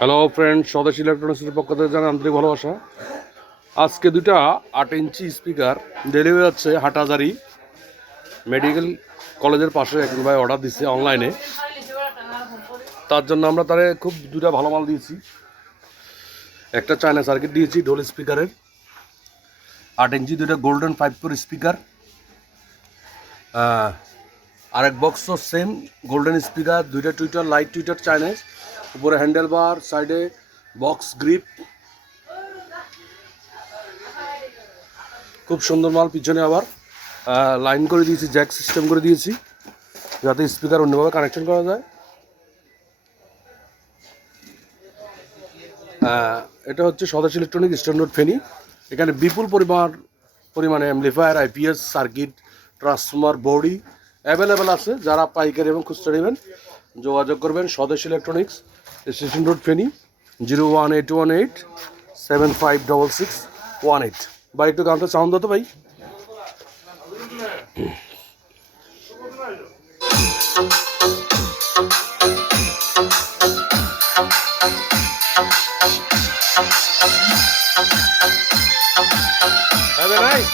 Hello friend, স্বদেশ ইলেকট্রনিক্সের পক্ষ থেকে জানাই আন্তরিক ভালোবাসা। আজকে দুটা 8 ইঞ্চি স্পিকার ডেলিভারি হচ্ছে হাটহাজারি মেডিকেল কলেজের পাশে। এক ভাই অর্ডার দিচ্ছে অনলাইনে, তার জন্য আমরা তারে খুব দুটা ভালো মাল দিয়েছি। একটা চায়না সার্কিট দিয়েছি ডোল স্পিকারের 8 ইঞ্চি, দুটা গোল্ডেন 5 স্পিকার, আরেক বক্স সেম গোল্ডেন স্পিকার, দুইটা টুইটার লাইট টুইটার চাইনিজ, উপরে হ্যান্ডেল বার, সাইডে বক্স গ্রিপ, খুব সুন্দর মাল। পিছনে আবার লাইন করে দিয়েছি, জ্যাক সিস্টেম করে দিয়েছি যাতে স্পিকার অন্যভাবে কানেকশন করা যায়। এটা হচ্ছে স্বদেশ ইলেকট্রনিক স্ট্যান্ডার্ড ফেনি। এখানে বিপুল পরিমাণে amplifier, IPS, circuit, transformer, body available আছে। যারা পাইকারি এবং খুচরা নেবেন যোগাযোগ করবেন স্বদেশ ইলেকট্রনিক্স, স্টেশন রোড, ফেনি, 01818756618। ভাই একটু গানটা সাউন্ড দাও তো ভাই। Have a nice.